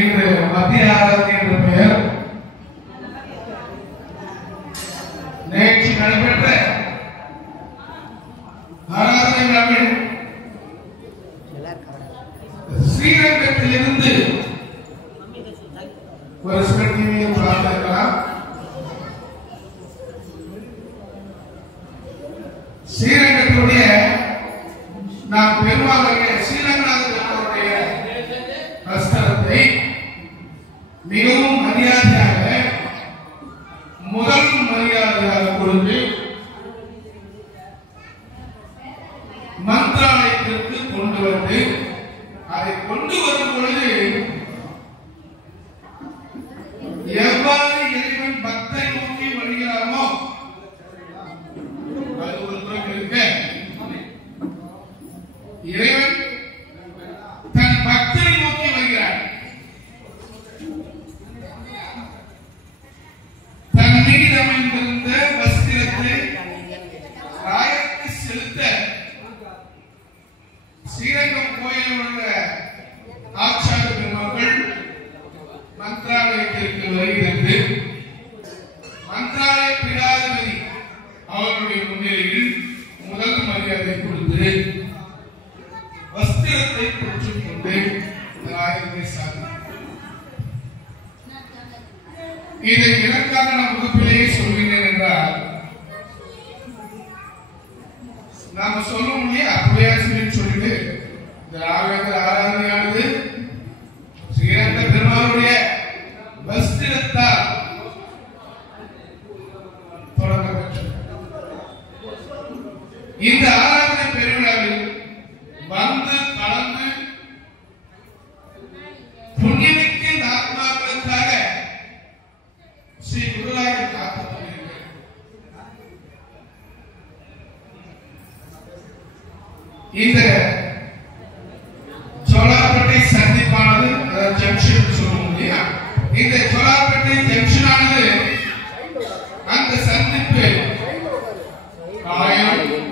இன்று மத்திய ஆராதனை என்ற பெயர் நேற்று நடைபெற்ற ஆராதனை விழாவில் ஸ்ரீரங்கத்திலிருந்து ஒரு சில டிவியில் பார்த்திருக்கலாம். ஸ்ரீரங்கத்துடைய நாம் பெருமாளுடைய ஸ்ரீரங்கநாதருடைய வஸ்திரத்தை மிகவும் மரியாதையாக முதல் மரியாதையாக கொடுத்து மந்திராலயத்திற்கு கொண்டு வந்து அதை கொண்டு வரும் பொழுது எவ்வாறு இறைவன் பக்தை நோக்கி வருகிறாமோ அது ஒரு புறம் இருக்க, இறைவன் தன் பக்தை நோக்கி வருகிறார். தன் மீது அமைந்திருந்த வஸ்திரத்தை ராயருக்கு செலுத்த ஸ்ரீரங்கம் கோயிலில் உள்ள ஆச்சாரிய பெருமக்கள் மந்திராலயத்திற்கு வருகிறது. மந்திராலய பீடாதிபதி அவர்களுடைய முன்னிலையில் முதல் மரியாதை கொடுத்து வஸ்திரத்தை பெற்றுக் கொண்டு ராயரை சாதித்தார். இதை எனக்காக நான் வகுப்பிலேயே சொல்கிறேன் என்றால் நாம சொல்ல முடியும் அப்படியே சொல்லிட்டு இந்த ஆராதனையானது ஸ்ரீரங்க பெருமாளுடைய வஸ்திரத்தால் தொடங்கப்பட்டது. இந்த ஆராதனை பெருவிழாவில் வந்து கலந்து புண்ணியமிக்க இந்த ஆத்மாக்களுக்காக ஸ்ரீ குருராயர் காத்துக் கொண்டிருக்கிறார். இந்த சோழாப்பேட்டை சந்திப்பானது ஜங்ஷன் சொல்லுவோம் இல்லையா, இந்த சோழாப்பேட்டை ஜங்ஷன் ஆனது அந்த சந்திப்பு ஆயிரம்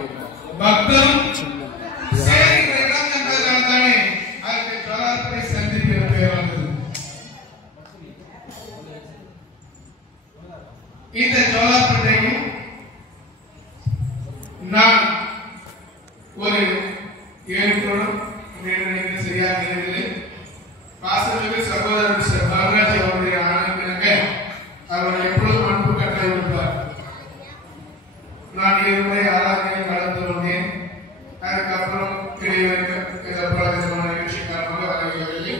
பக்தரும் சேர்கிற இடம் என்பதனால் தானே அதுக்கு சோழாப்பேட்டை சந்திப்பு என்ற பெயர் வந்தது. இந்த சோழாப்பேட்டையும் நான் ஒரு 7 குடம் சரியாக தெரியவில்லை. பாசமிகு சகோதரர் பாலராஜ் அவருடைய ஆணையினாக அவர் எப்பொழுதும் அன்பு கட்டளை விடுவார். நான் 7 முறை ஆராதனையில் கலந்து கொண்டேன். அதுக்கப்புறம் நிகழ்ச்சி காரணமாக வரவில்லை.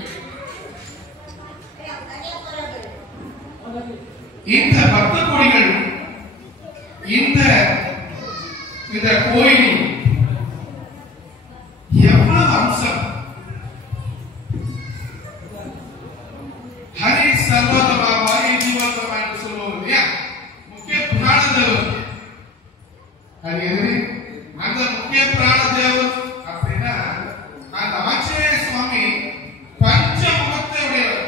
இந்த பக்த கோடிகள் இந்த கோயில் எவ்வளவு அம்சம், ஹரி சர்வதமா வாயு ஜீவதமா என்று சொல்லுவோம் இல்லையா, முக்கிய பிராணதேவர். அது எது? அந்த முக்கிய பிராணதேவர் அப்படின்னா அந்த ஆஞ்சநேய சுவாமி பஞ்சமுகத்தை உடையவர்.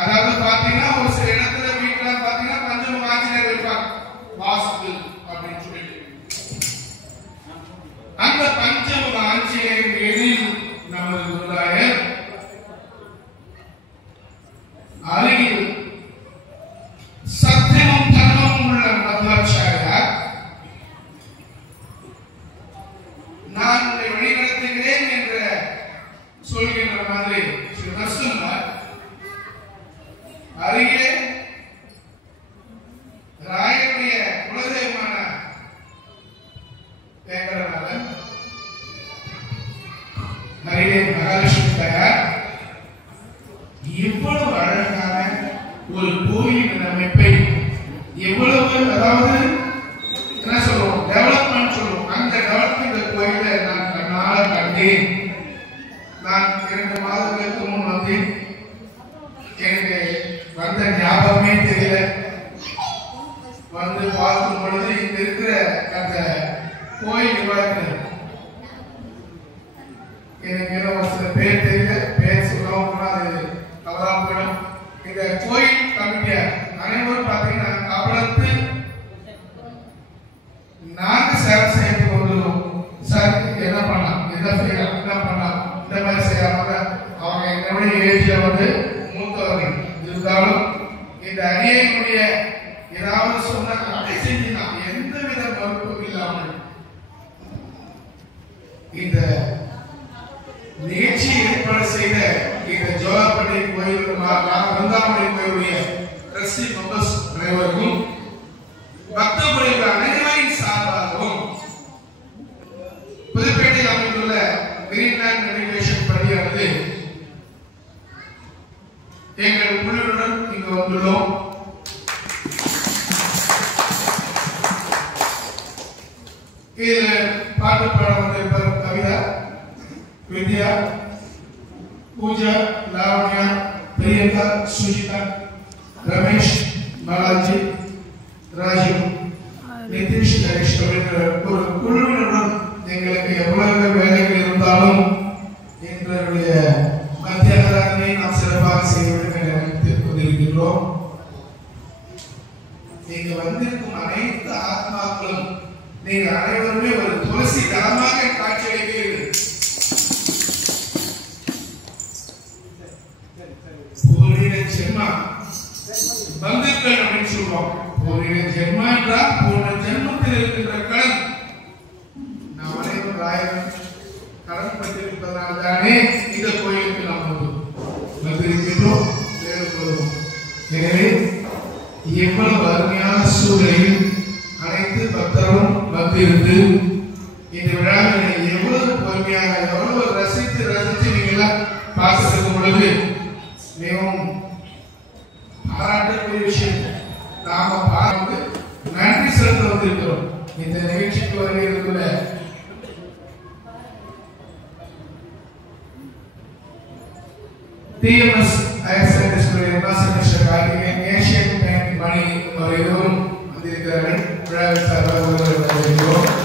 அதாவது பாத்தீங்கன்னா ஒரு சில இடத்துல வீட்டுல பாத்தீங்கன்னா பஞ்சமுக ஆஞ்சநேயர் இருப்பாங்க, வாஸ்து அப்படின்னு சொல்லிட்டு. அந்த பஞ்சமுக ஆஞ்சநேயர் எதில் நமது குருராயர் அருகில் சத்தியமும் தர்மமும் உள்ள மத்வாச்சாரியார் நான் உன்னை வழிநடத்துகிறேன் என்ற சொல்கின்ற மாதிரி ஸ்ரீ நரசிம்மர் அருகிலே ராயனுடைய குலதெய்வமான வேங்கடநாதன், அருகிலே மகாலட்சுமி தாயார், இவ்வளவு அழகான ஒரு கோயிலின் அமைப்பை எவ்வளவு, அதாவது என்ன சொல்லுவோம், டெவலப்மெண்ட் சொல்லுவோம், அந்த டெவலப்மெண்ட் இந்த கோயிலை நான் கண்ணால கண்டேன். நான் 2 மாதங்களுக்கு முன் வந்து எனக்கு வந்த ஞாபகமே தெரியல. வந்து பார்க்கும் பொழுது இங்க இருக்கிற அந்த கோயில் நிர்வாகத்தில் எனக்கு ஒரு சில பேர் தெரியல, பேர் சொல்லவும் அது தவறா போயிடும். இந்த கோயில் கமிட்டியார் அனைவரும் பார்த்தீங்கன்னா கபலத்து நாங்க சேவை செய்யறதுக்கு வந்துடும். சார் என்ன பண்ணலாம், என்ன செய்யலாம், என்ன பண்ணலாம், இந்த மாதிரி செய்யாம அவங்க என்னுடைய ஏஜ்ல வந்து மூத்தவர்கள் இருந்தாலும் இந்த அணியினுடைய ஏதாவது சொன்ன அதை செஞ்சு நாம் எந்தவித மறுப்பும் இல்லாமல் இந்த நிகழ்ச்சி ஏற்பாடு செய்த இந்த ஜோலாப்பட்டி கோயில் வந்தாமலை கோயிலுடைய ட்ரஸ்டி மெம்பர்ஸ் அனைவருக்கும் பக்தர்களுடைய அனைவரின் சார்பாகவும் புதுப்பேட்டையில் அமைந்துள்ள கிரீன்லேண்ட் ரெனோவேஷன் பணியானது எங்கள் குழுவுடன் இங்கு வந்துள்ளோம். இதில் பாட்டு பாட வந்திருப்பார் கவிதா, வித்யா, பூஜா, லாவண்யா, பிரியங்கா, சுஜிதா, ரமேஷ், பாலாஜி, ராஜு, நிதிஷ், கணேஷ் ஒரு குழுவினருடன் எங்களுக்கு எவ்வளவு வேலைகள் இருந்தாலும் எங்களுடைய மத்திய ஆராதனை நாம் சிறப்பாக செய்வதற்கு நினைத்துக் கொண்டிருக்கின்றோம். இங்கு வந்திருக்கும் அனைத்து ஆத்மாக்களும் நீங்கள் அனைவருமே ஒரு துளசி தளமாக காட்சியளிக்கிறீர்கள். பூர்வீக ஜென்மா பந்துக்கள் அப்படின்னு சொல்றோம். பூர்வீக ஜென்மா என்றால் போன ஜென்மத்தில் இருக்கின்ற கடன் நாம் அனைவரும் ராயன் கடன் பட்டிருப்பதனால் தானே இந்த கோயிலுக்கு நாம் வந்திருக்கின்றோம். எனவே எவ்வளவு அருமையான சூழலில் அனைத்து பக்தரும் வந்திருந்து இந்த விழாவினை எவ்வளவு பொறுமையாக எவ்வளவு ரசித்து நீங்க எல்லாம் பார்த்துருக்கும் பொழுது மிகவும் பாராட்டக்கூடிய விஷயம். நாம பார்த்து நன்றி செலுத்த வந்திருக்கிறோம். இந்த நிகழ்ச்சிக்கு வருகிறதுக்குள்ள TMS higher secondary school master Karthikeyan, Asian bank Mani அவர்களும் வந்திருக்கிறார்கள். விழாவில் சார்பாக